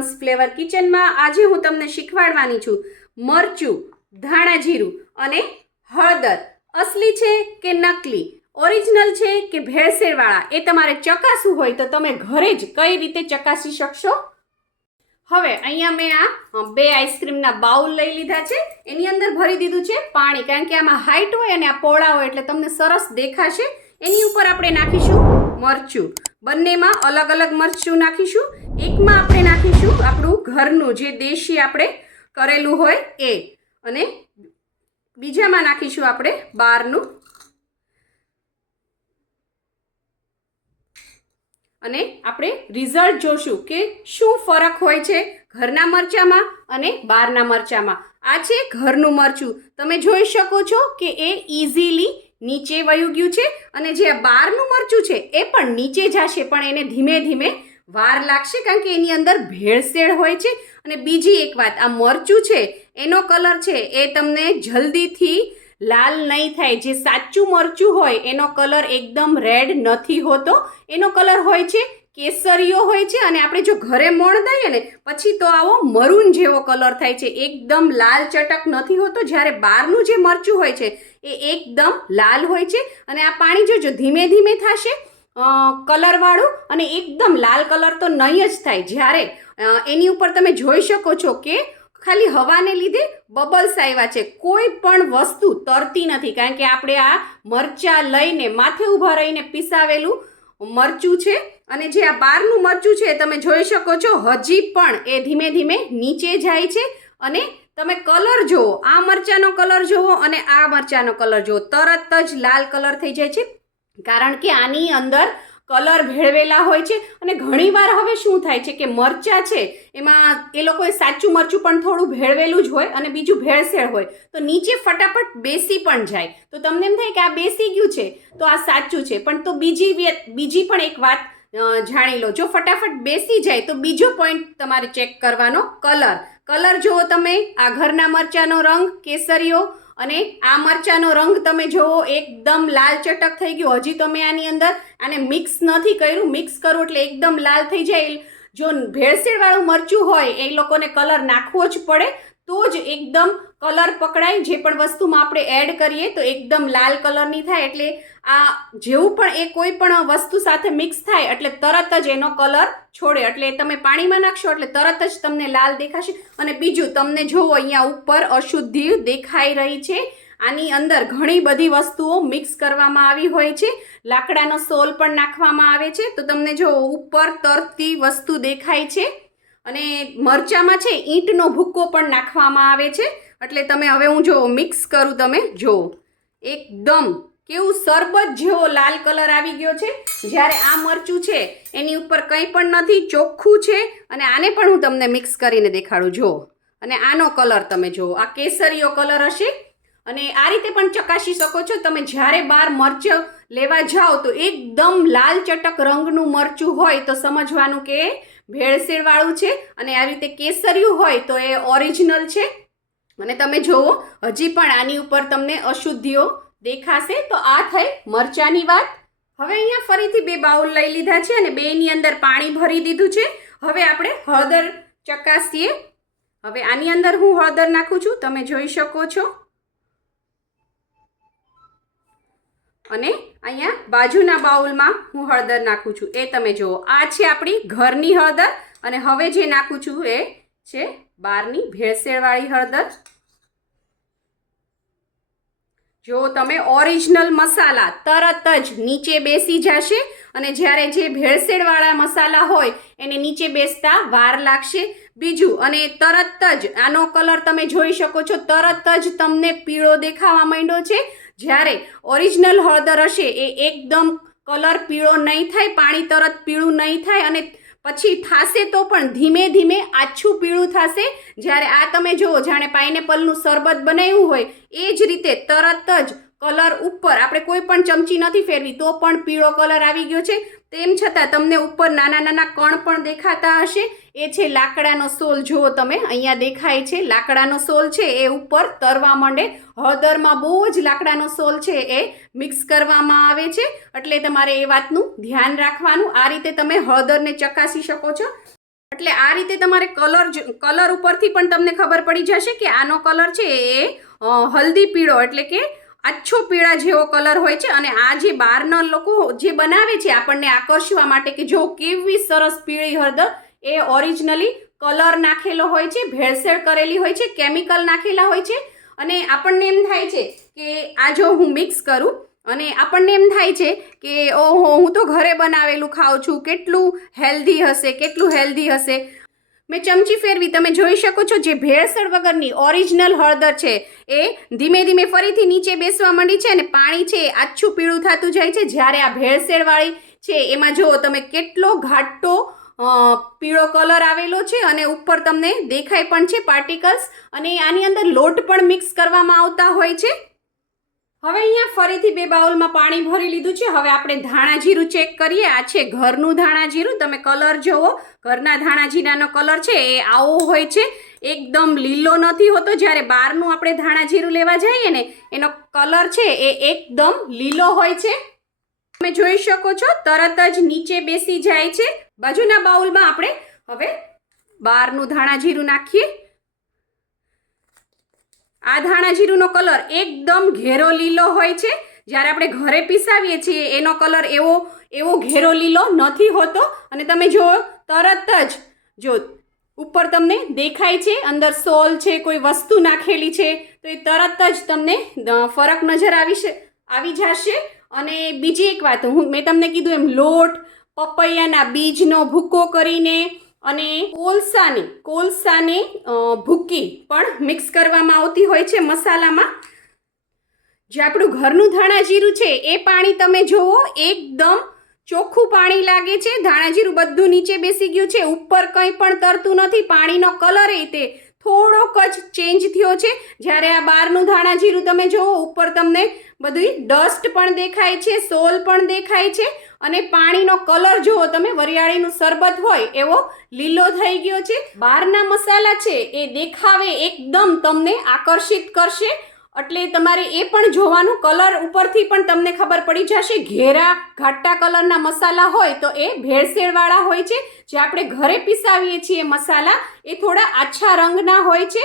હંસ flavour કિચનમાં આજે હું તમને શીખવાડવાની છું મરચું, ધાણા જીરું અને હળદર અસલી છે કે નકલી, ઓરિજિનલ છે કે ભેળસેળવાળા એ તમારે ચકાસવું હોય તો તમે ઘરે જ કઈ રીતે ચકાસી શકશો. હવે અહીંયા મેં આ 2 આઈસ્ક્રીમના બાઉલ લઈ લીધા છે. એની અંદર ભરી દીધું છે પાણી, કારણ કે આમાં હાઈટ હોય અને આ પહોળા હોય એટલે તમને સરસ દેખાશે. એની ઉપર આપણે નાખીશું મરચું. બંનેમાં અલગ અલગ મરચું નાખીશું. એકમાં આપણે નાખીશું આપણું ઘરનું જે દેશી આપણે કરેલું હોય એ, અને બીજામાં નાખીશું આપણે બહારનું. અને આપણે રિઝલ્ટ જોશું કે શું ફરક હોય છે ઘરના મરચામાં અને બહારના મરચામાં. આ છે ઘરનું મરચું. તમે જોઈ શકો છો કે એ ઇઝીલી નીચે વયું ગયું છે, અને જે બહારનું મરચું છે એ પણ નીચે જશે, પણ એને ધીમે ધીમે વાર લાગશે કારણ કે એની અંદર ભેળસેળ હોય છે. અને બીજી એક વાત, આ મરચું છે એનો કલર છે એ તમને જલ્દીથી લાલ નહીં થાય. જે સાચું મરચું હોય એનો કલર એકદમ રેડ નથી હોતો, એનો કલર હોય છે કેસરીયો હોય છે. અને આપણે જો ઘરે મોણ દઈએ ને પછી તો આવો મરૂન જેવો કલર થાય છે, એકદમ લાલ ચટક નથી હોતો. જ્યારે બહારનું જે મરચું હોય છે એ એકદમ લાલ હોય છે. અને આ પાણી જોજો ધીમે ધીમે થશે કલરવાળું, અને એકદમ લાલ કલર તો નહીં જ થાય. જ્યારે એની ઉપર તમે જોઈ શકો છો કે ખાલી હવાને લીધે બબલ્સ આવ્યા છે. કોઈ પણ વસ્તુ તરતી નથી, કારણ કે આપણે આ મરચાં લઈને માથે ઊભા રહીને પીસાવેલું મરચું છે. અને જે આ બહારનું મરચું છે તમે જોઈ શકો છો હજી પણ એ ધીમે ધીમે નીચે જાય છે. અને તમે કલર જુઓ, આ મરચાંનો કલર જુઓ અને આ મરચાંનો કલર જુઓ, તરત જ લાલ કલર થઈ જાય છે, કારણ કે આની અંદર કલર ભેળવેલા હોય છે. અને ઘણીવાર હવે શું થાય છે કે મરચાં છે એમાં એ લોકોએ સાચું મરચું પણ થોડું ભેળવેલું જ હોય અને બીજું ભેળસેળ હોય, તો નીચે ફટાફટ બેસી પણ જાય. તો તમને એમ થાય કે આ બેસી ગયું છે તો આ સાચું છે. પણ તો બીજી પણ એક વાત જાણી લો, જો ફટાફટ બેસી જાય તો બીજો પોઈન્ટ તમારે ચેક કરવાનો, કલર જુઓ તમે. આ ઘરના મરચાંનો રંગ કેસરીયો અને આ મરચાંનો રંગ તમે જુઓ એકદમ લાલ ચટક થઈ ગયો. હજી તમે આની અંદર આને મિક્સ નથી કર્યું, મિક્સ કરો એટલે એકદમ લાલ થઈ જાય. જો ભેળસેળવાળું મરચું હોય એ લોકોને કલર નાખવો જ પડે તો જ એકદમ કલર પકડાય. જે પણ વસ્તુમાં આપણે એડ કરીએ તો એકદમ લાલ કલરની થાય. એટલે આ જેવું પણ એ કોઈ પણ વસ્તુ સાથે મિક્સ થાય એટલે તરત જ એનો કલર છોડે. એટલે તમે પાણીમાં નાખશો એટલે તરત જ તમને લાલ દેખાશે. અને બીજું તમને જોવો અહીંયા ઉપર અશુદ્ધિ દેખાઈ રહી છે. આની અંદર ઘણી બધી વસ્તુઓ મિક્સ કરવામાં આવી હોય છે. લાકડાનો સોલ પણ નાખવામાં આવે છે. તો તમને જો ઉપર તરતી વસ્તુ દેખાય છે. અને મરચામાં છે ઈંટનો ભૂક્કો પણ નાખવામાં આવે છે. એટલે તમે હવે હું જો મિક્સ કરું, તમે જો એકદમ કેવું શરબત જેવો લાલ કલર આવી ગયો છે. જ્યારે આ મરચું છે એની ઉપર કંઈ પણ નથી, ચોખ્ખું છે. અને આને પણ હું તમને મિક્સ કરીને દેખાડું, જો. અને આનો કલર તમે જુઓ, આ કેસરીયો કલર હશે. અને આ રીતે પણ ચકાસી શકો છો તમે. જ્યારે બહાર મરચું લેવા જાઓ તો એકદમ લાલ ચટક રંગનું મરચું હોય તો સમજવાનું કે ભેળસેળવાળું છે, અને આવી રીતે કેસરિયું હોય તો એ ઓરિજિનલ છે. અને તમે જુઓ હજી પણ આની ઉપર તમને અશુદ્ધિઓ દેખાશે. તો આ થઈ મરચાંની વાત. હવે અહીંયા ફરીથી 2 બાઉલ લઈ લીધા છે અને 2ની અંદર પાણી ભરી દીધું છે. હવે આપણે હળદર ચકાસીએ. હવે આની અંદર હું હળદર નાખું છું, તમે જોઈ શકો છો. અને અહીંયા બાજુના બાઉલમાં હું હળદર નાખું છું, એ તમે જુઓ. આ છે આપણી ઘરની હળદર. અને હવે જે નાખું છું એ છે બહારની ભેળસેળવાળી હળદર. જો તમે ઓરિજિનલ મસાલા તરત જ નીચે બેસી જશે, અને જ્યારે જે ભેળસેળવાળા મસાલા હોય એને નીચે બેસતા વાર લાગશે. બીજું, અને તરત જ આનો કલર તમે જોઈ શકો છો, તરત જ તમને પીળો દેખાવા માંડ્યો છે. જ્યારે ઓરિજિનલ હળદર હશે એ એકદમ કલર પીળો નહીં થાય, પાણી તરત પીળું નહીં થાય, અને પછી થાશે તો પણ ધીમે ધીમે આછું પીળું થશે. જ્યારે આ તમે જુઓ જાણે પાઇનેપલનું શરબત બનાવ્યું હોય એ જ રીતે તરત જ કલર ઉપર, આપણે કોઈ પણ ચમચી નથી ફેરવી તો પણ પીળો કલર આવી ગયો છે. તેમ છતાં તમને ઉપર નાના નાના કણ પણ દેખાતા હશે. એ છે લાકડાનો સોલ. જુઓ તમે અહીંયા દેખાય છે લાકડાનો સોલ છે એ ઉપર તરવા માંડે. હળદરમાં બહુ જ લાકડાનો સોલ છે એ મિક્સ કરવામાં આવે છે. એટલે તમારે એ વાતનું ધ્યાન રાખવાનું. આ રીતે તમે હળદરને ચકાસી શકો છો. એટલે આ રીતે તમારે કલર ઉપરથી પણ તમને ખબર પડી જશે કે આનો કલર છે એ હલ્દી પીળો એટલે કે આછો પીળા જેવો કલર હોય છે. અને આ જે બહારના લોકો જે બનાવે છે આપણને આકર્ષવા માટે કે જો કેવી સરસ પીળી હળદર, એ ઓરિજિનલી કલર નાખેલો હોય છે, ભેળસેળ કરેલી હોય છે, કેમિકલ નાખેલા હોય છે. અને આપણને એમ થાય છે કે આ જો હું મિક્સ કરું અને આપણને એમ થાય છે કે ઓહો હું તો ઘરે બનાવેલું ખાઉં છું, કેટલું હેલ્ધી હશે, કેટલું હેલ્ધી હશે. મેં ચમચી ફેરવી, તમે જોઈ શકો છો જે ભેળસેળ વગરની ઓરિજિનલ હળદર છે એ ધીમે ધીમે ફરીથી નીચે બેસવા માંડી છે અને પાણી છે એ આછું પીળું થતું જાય છે. જ્યારે આ ભેળસેળવાળી છે એમાં જુઓ તમે કેટલો ઘાટો પીળો કલર આવેલો છે અને ઉપર તમને દેખાય પણ છે પાર્ટિકલ્સ. અને આની અંદર લોટ પણ મિક્સ કરવામાં આવતા હોય છે. હવે અહીંયા ફરીથી 2 બાઉલમાં પાણી ભરી લીધું છે. હવે આપણે ધાણા જીરું ચેક કરીએ. આ છે ઘરનું ધાણા જીરું. તમે કલર જુઓ, ઘરના ધાણા જીરાનો કલર છે એ આવો હોય છે, એકદમ લીલો નથી હોતો. જ્યારે બહારનું આપણે ધાણા જીરું લેવા જઈએ ને એનો કલર છે એ એકદમ લીલો હોય છે. તમે જોઈ શકો છો તરત જ નીચે બેસી જાય છે. બાજુના બાઉલમાં આપણે હવે બહારનું ધાણા જીરું નાખીએ. આ ધાણા જીરુંનો કલર એકદમ ઘેરો લીલો હોય છે. જ્યારે આપણે ઘરે પીસાવીએ છીએ એનો કલર એવો ઘેરો લીલો નથી હોતો. અને તમે જો તરત જ જો ઉપર તમને દેખાય છે અંદર સોલ છે, કોઈ વસ્તુ નાખેલી છે, તો એ તરત જ તમને ફરક નજર આવી જશે. અને બીજી એક વાત, મેં તમને કીધું એમ લોટ, પપૈયાના બીજનો ભૂકો કરીને અને કોલસાની ભૂકી પણ મિક્સ કરવામાં આવતી હોય છે મસાલામાં. જે આપણું ઘરનું ધાણા જીરું છે એ પાણી તમે જુઓ એકદમ ચોખ્ખું પાણી લાગે છે. ધાણા જીરું બધું નીચે બેસી ગયું છે, ઉપર કંઈ પણ તરતું નથી. પાણીનો કલર એ તે થોડોક જ ચેન્જ થયો છે. જ્યારે આ બહારનું ધાણા જીરું તમે જુઓ ઉપર તમને બધું ડસ્ટ પણ દેખાય છે, સોલ પણ દેખાય છે. અને પાણીનો કલર જુઓ તમે, વરિયાળીનું શરબત હોય એવો લીલો થઈ ગયો છે. બહારના મસાલા છે એ દેખાવે એકદમ તમને આકર્ષિત કરશે. એટલે તમારે એ પણ જોવાનું, કલર ઉપરથી પણ તમને ખબર પડી જશે. ઘેરા ઘાટા કલરના મસાલા હોય તો એ ભેળસેળવાળા હોય છે. જે આપણે ઘરે પીસાવીએ છીએ મસાલા એ થોડા આછા રંગના હોય છે.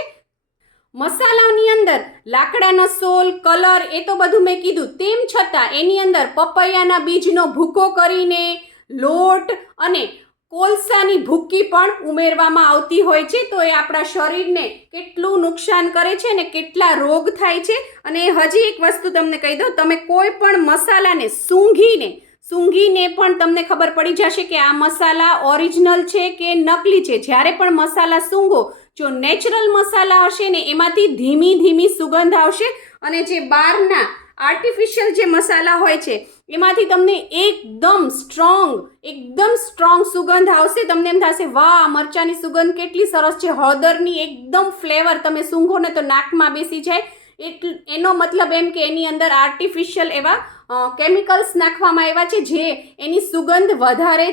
મસાલાની અંદર લાકડાનો સોલ, કલર એ તો બધું મેં કીધું. તેમ છતાં એની અંદર પપૈયાના બીજનો ભૂકો કરીને લોટ અને કોલસાની ભૂકી પણ ઉમેરવામાં આવતી હોય છે. તો એ આપણા શરીરને કેટલું નુકસાન કરે છે અને કેટલા રોગ થાય છે. અને હજી એક વસ્તુ તમને કહી દઉં, તમે કોઈ પણ મસાલાને સૂંઘીને પણ તમને ખબર પડી જશે કે આ મસાલા ઓરિજિનલ છે કે નકલી છે. જ્યારે પણ મસાલા સૂંઘો, જો નેચરલ મસાલા હશે ને એમાંથી ધીમી ધીમી સુગંધ આવશે. અને જે બહારના આર્ટિફિશિયલ જે મસાલા હોય છે એમાંથી તમને એકદમ સ્ટ્રોંગ સુગંધ આવશે. તમને એમ થશે વાહ, મરચાની સુગંધ કેટલી સરસ છે, હળદરની એકદમ ફ્લેવર તમે સૂંઘો ને તો નાકમાં બેસી જાય. એનો મતલબ એમ કે એની અંદર આર્ટિફિશિયલ એવા કેમિકલ્સ નાખવામાં આવ્યા છે જે એની સુગંધ વધારે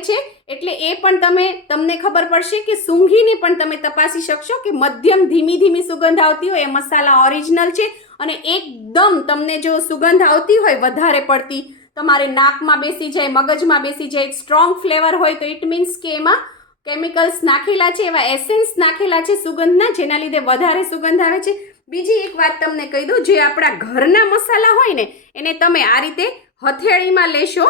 છે. એટલે એ પણ તમને ખબર પડશે કે સૂંઘીને પણ તમે તપાસી શકશો કે મધ્યમ ધીમી સુગંધ આવતી હોય એ મસાલા ઓરિજિનલ છે. અને એકદમ તમને જો સુગંધ આવતી હોય વધારે પડતી, તમારે નાકમાં બેસી જાય, મગજમાં બેસી જાય, સ્ટ્રોંગ ફ્લેવર હોય તો ઇટ મીન્સ કે એમાં કેમિકલ્સ નાખેલા છે, એવા એસેન્સ નાખેલા છે સુગંધના, જેના લીધે વધારે સુગંધ આવે છે. બીજી એક વાત તમને કહી દઉં, જે આપણા ઘરના મસાલા હોય ને એને તમે આ રીતે હથેળીમાં લેશો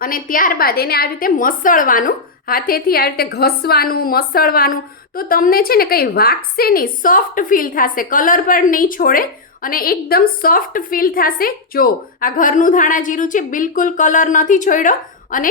અને ત્યારબાદ એને આ રીતે મસળવાનું, હાથેથી આ રીતે ઘસવાનું, મસળવાનું, તો તમને છે ને કંઈ વાગશે નહીં, સોફ્ટ ફીલ થશે, કલર પણ નહીં છોડે અને એકદમ સોફ્ટ ફીલ થશે. જો આ ઘરનું ધાણા જીરું છે, બિલકુલ કલર નથી છોડ્યો. અને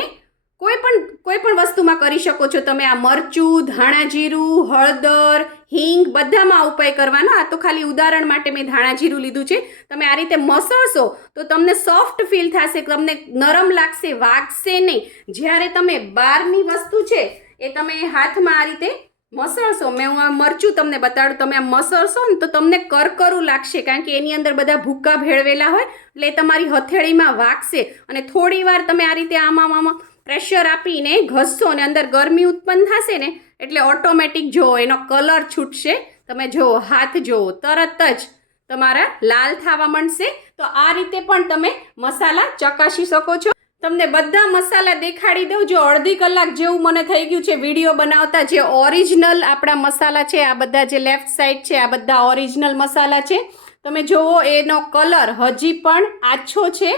કોઈ પણ વસ્તુમાં કરી શકો છો તમે. આ મરચું, ધાણા જીરું, હળદર, હિંગ બધામાં ઉપાય કરવાનો. આ તો ખાલી ઉદાહરણ માટે મેં ધાણા જીરું લીધું છે. તમે આ રીતે મસળશો તો તમને સોફ્ટ ફીલ થશે, તમને નરમ લાગશે, વાગશે નહીં. જ્યારે તમે બહારની વસ્તુ છે એ તમે હાથમાં આ રીતે મસળશો, મેં હું આ મરચું તમને બતાડું, તમે આ મસળશો ને તો તમને કરકરું લાગશે, કારણ કે એની અંદર બધા ભૂક્કા ભેળવેલા હોય એટલે તમારી હથેળીમાં વાગશે. અને થોડી વાર તમે આ રીતે આમાં પ્રેશર આપીને ઘસશો અને અંદર ગરમી ઉત્પન્ન થશે ને એટલે ઓટોમેટિક જો એનો કલર છૂટશે. તમે જો હાથ જો તરત જ તમારા લાલ થવા માંડશે. તો આ રીતે પણ તમે મસાલા ચકાસી શકો છો. તમને બધા મસાલા દેખાડી દઉં. જો અડધી કલાક જેવું મને થઈ ગયું છે વિડીયો બનાવતા. જે ઓરિજિનલ આપણા મસાલા છે, આ બધા જે લેફ્ટ સાઈડ છે, આ બધા ઓરિજિનલ મસાલા છે. તમે જુઓ એનો કલર હજી પણ આછો છે,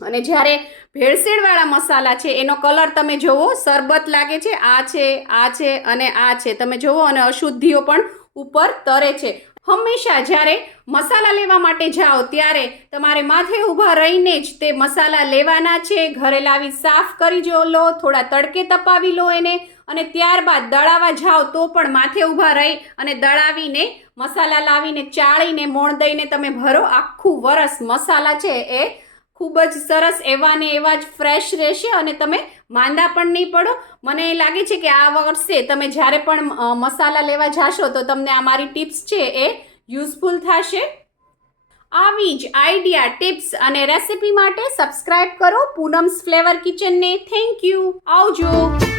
અને જ્યારે ભેળસેળવાળા મસાલા છે એનો કલર તમે જુઓ શરબત લાગે છે. આ છે અને આ છે, તમે જુઓ, અને અશુદ્ધિઓ પણ ઉપર તરે છે. હંમેશા જ્યારે મસાલા લેવા માટે જાઓ ત્યારે તમારે માથે ઊભા રહીને જ તે મસાલા લેવાના છે. ઘરે લાવી સાફ કરી લો, થોડા તડકે તપાવી લો એને, અને ત્યારબાદ દળાવા જાઓ તો પણ માથે ઊભા રહી અને દળાવીને મસાલા લાવીને ચાળીને મોણ દઈને તમે ભરો. આખું વરસ મસાલા છે એ ખૂબ જ સરસ એવા ને એવા જ ફ્રેશ રહેશે, અને તમે માંદા પણ નહીં પડો. મને લાગે છે કે આ વર્ષે તમે જ્યારે પણ મસાલા લેવા જાશો તો તમને આ મારી ટિપ્સ છે એ યુઝફુલ થશે. આવી જ આઈડિયા, ટિપ્સ અને રેસિપી માટે સબસ્ક્રાઇબ કરો પૂનમ્સ ફ્લેવર કિચનને. Thank you. આવજો.